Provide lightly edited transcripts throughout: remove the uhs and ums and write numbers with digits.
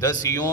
10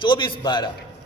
24/12,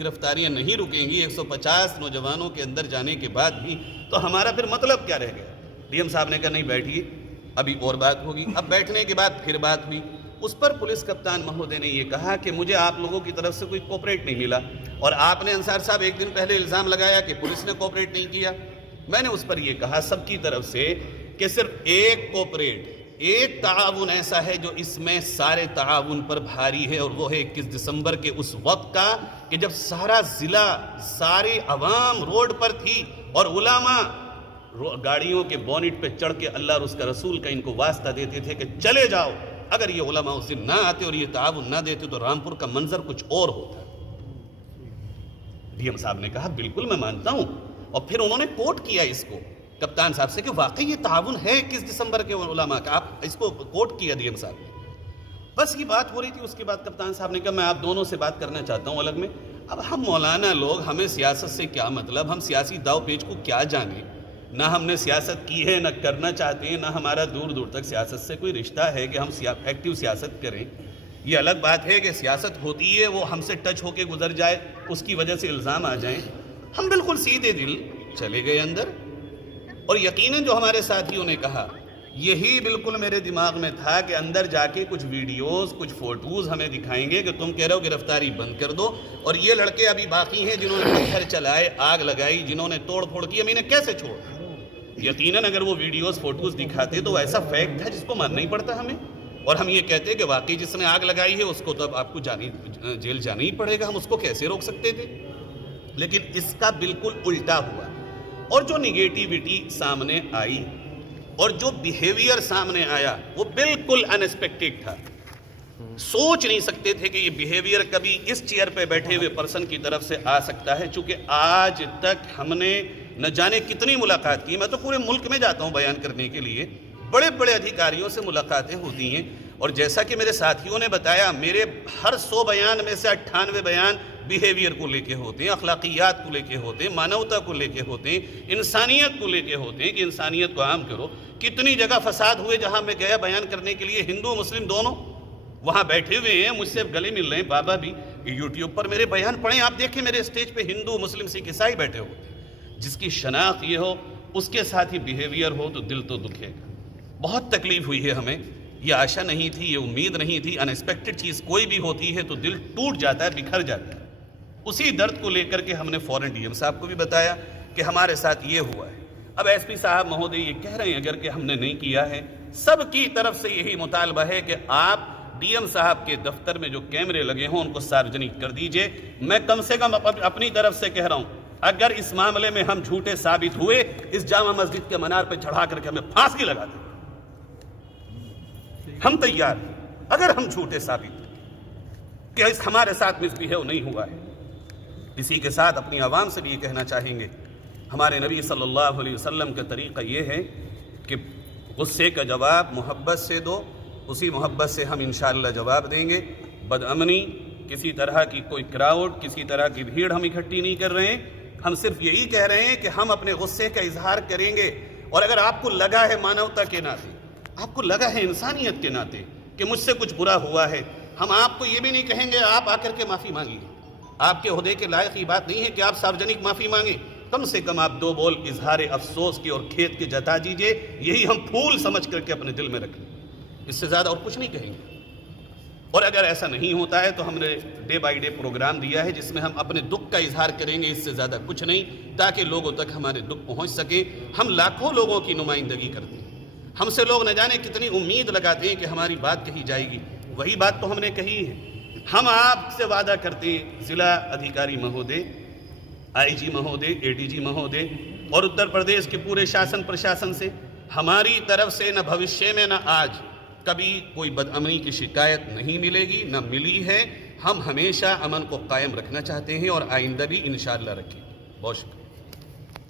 گرفتاریاں نہیں رکیں گی 150 نوجوانوں کے اندر جانے کے بعد بھی, تو ہمارا پھر مطلب کیا رہ گیا. ڈی ایم صاحب نے کہا نہیں بیٹھیے, ابھی اور بات ہوگی. اب بیٹھنے کے بعد پھر بات ہوئی. اس پر پولیس کپتان مہودے نے یہ کہا کہ مجھے آپ لوگوں کی طرف سے کوئی کوپریٹ نہیں ملا, اور آپ نے انصار صاحب ایک دن پہلے الزام لگایا کہ پولیس نے کوپریٹ نہیں کیا. میں نے اس پر یہ کہا سب کی طرف سے کہ صرف ایک کوپریٹ, ایک تعاون ایسا ہے جو اس میں سارے تعاون پر بھاری ہے, اور وہ ہے 21 دسمبر کے اس وقت کا کہ جب سارا ضلع, ساری عوام روڈ پر تھی اور علماء گاڑیوں کے بونٹ پہ چڑھ کے اللہ اور اس کا رسول کا ان کو واسطہ دیتے تھے کہ چلے جاؤ. اگر یہ علماء اس دن نہ آتے اور یہ تعاون نہ دیتے تو رامپور کا منظر کچھ اور ہوتا. ڈی ایم صاحب نے کہا بالکل میں مانتا ہوں, اور پھر انہوں نے کوٹ کیا اس کو کپتان صاحب سے کہ واقعی یہ تعاون ہے 21 دسمبر کے علماء کا, آپ اس کو کوٹ کیا ڈی ایم صاحب نے. بس یہ بات ہو رہی تھی. اس کے بعد کپتان صاحب نے کہا میں آپ دونوں سے بات کرنا چاہتا ہوں الگ میں. اب ہم مولانا لوگ, ہمیں سیاست سے کیا مطلب, ہم سیاسی داؤ پیچ کو کیا جانیں, نہ ہم نے سیاست کی ہے, نہ کرنا چاہتے ہیں, نہ ہمارا دور دور تک سیاست سے کوئی رشتہ ہے کہ ہم ایکٹیو سیاست کریں. یہ الگ بات ہے کہ سیاست ہوتی ہے وہ ہم سے ٹچ ہو کے گزر جائے, اس کی وجہ سے الزام آ جائیں. ہم بالکل سیدھے دل چلے گئے اندر, اور یقیناً جو ہمارے ساتھیوں نے کہا یہی بالکل میرے دماغ میں تھا کہ اندر جا کے کچھ ویڈیوز, کچھ فوٹوز ہمیں دکھائیں گے کہ تم کہہ رہے ہو گرفتاری بند کر دو, اور یہ لڑکے ابھی باقی ہیں جنہوں نے پتھر چلائے, آگ لگائی, جنہوں نے توڑ پھوڑ کی, ہم انہیں کیسے چھوڑ. یقیناً اگر وہ ویڈیوز فوٹوز دکھاتے تو ایسا فیکٹ ہے جس کو ماننا ہی پڑتا ہمیں, اور ہم یہ کہتے کہ واقعی جس نے آگ لگائی ہے اس کو تو اب آپ کو جیل جانا ہی پڑے گا, ہم اس کو کیسے روک سکتے تھے. لیکن اس کا بالکل الٹا ہوا, اور جو نگیٹیوٹی سامنے آئی اور جو بیہیویئر سامنے آیا وہ بالکل انیکسپیکٹڈ تھا. سوچ نہیں سکتے تھے کہ یہ بیہیویئر کبھی اس چیئر پہ بیٹھے ہوئے پرسن کی طرف سے آ سکتا ہے, چونکہ آج تک ہم نے نہ جانے کتنی ملاقات کی. میں تو پورے ملک میں جاتا ہوں بیان کرنے کے لیے, بڑے بڑے ادھیکاریوں سے ملاقاتیں ہوتی ہیں, اور جیسا کہ میرے ساتھیوں نے بتایا میرے ہر 100 بیان میں سے 98 بیان بیہیویئر کو لے کے ہوتے ہیں, اخلاقیات کو لے کے ہوتے ہیں, مانوتا کو لے کے ہوتے ہیں, انسانیت کو لے کے ہوتے ہیں کہ انسانیت کو عام کرو. کتنی جگہ فساد ہوئے جہاں میں گیا بیان کرنے کے لیے, ہندو مسلم دونوں وہاں بیٹھے ہوئے ہیں, مجھ سے گلے مل رہے ہیں, بابا بھی یوٹیوب پر میرے بیان پڑھیں, آپ دیکھیں میرے اسٹیج پہ ہندو مسلم سکھ عیسائی بیٹھے ہوتے ہیں. جس کی شناخت یہ ہو اس کے ساتھ ہی بیہیویئر ہو تو دل تو دکھے گا. بہت تکلیف ہوئی ہے ہمیں, یہ آشا نہیں تھی, یہ امید نہیں تھی. انیکسپیکٹڈ چیز کوئی بھی ہوتی ہے تو دل ٹوٹ جاتا ہے, بکھر جاتا ہے. اسی درد کو لے کر کے ہم نے فوراً ڈی ایم صاحب کو بھی بتایا کہ ہمارے ساتھ یہ ہوا ہے. اب ایس پی صاحب مہودے یہ کہہ رہے ہیں اگر کہ ہم نے نہیں کیا ہے, سب کی طرف سے یہی مطالبہ ہے کہ آپ ڈی ایم صاحب کے دفتر میں جو کیمرے لگے ہوں ان کو سارجنک کر دیجئے. میں کم سے کم اپنی طرف سے کہہ رہا ہوں اگر اس معاملے میں ہم جھوٹے ثابت ہوئے, اس جامع مسجد کے منار پہ چڑھا کر کے ہمیں پھانسی لگا دیں, ہم تیار ہیں. اگر ہم جھوٹے ثابت کہ ہمارے ساتھ مس بیہیو نہیں ہوا ہے. اسی کے ساتھ اپنی عوام سے بھی یہ کہنا چاہیں گے, ہمارے نبی صلی اللہ علیہ وسلم کا طریقہ یہ ہے کہ غصے کا جواب محبت سے دو, اسی محبت سے ہم انشاءاللہ جواب دیں گے. بدامنی, کسی طرح کی کوئی کراؤڈ, کسی طرح کی بھیڑ ہم اکٹھی نہیں کر رہے ہیں. ہم صرف یہی کہہ رہے ہیں کہ ہم اپنے غصے کا اظہار کریں گے, اور اگر آپ کو لگا ہے مانوتا کے ناطے, آپ کو لگا ہے انسانیت کے ناطے کہ مجھ سے کچھ برا ہوا ہے, ہم آپ کو یہ بھی نہیں کہیں گے آپ آ کر کے معافی مانگیے. آپ کے عہدے کے لائق یہ بات نہیں ہے کہ آپ سارجنک معافی مانگیں. کم سے کم آپ 2 بول اظہار افسوس کے اور کھیت کے جتا دیجئے, یہی ہم پھول سمجھ کر کے اپنے دل میں رکھیں. اس سے زیادہ اور کچھ نہیں کہیں گے. اور اگر ایسا نہیں ہوتا ہے تو ہم نے ڈے بائی ڈے پروگرام دیا ہے جس میں ہم اپنے دکھ کا اظہار کریں گے, اس سے زیادہ کچھ نہیں, تاکہ لوگوں تک ہمارے دکھ پہنچ سکیں. ہم لاکھوں لوگوں کی نمائندگی کرتے ہیں, ہم سے لوگ نہ جانے کتنی امید لگاتے ہیں کہ ہماری بات کہی جائے گی. وہی بات تو ہم نے کہی ہے. ہم آپ سے وعدہ کرتے ہیں ضلع ادھیکاری مہودے, آئی جی مہودے, اے ڈی جی مہودے اور اتر پردیش کے پورے شاسن پرشاسن سے, ہماری طرف سے نہ بھوشیہ میں نہ آج کبھی کوئی بدامنی کی شکایت نہیں ملے گی, نہ ملی ہے. ہم ہمیشہ امن کو قائم رکھنا چاہتے ہیں اور آئندہ بھی انشاءاللہ رکھیں. بہت شکریہ.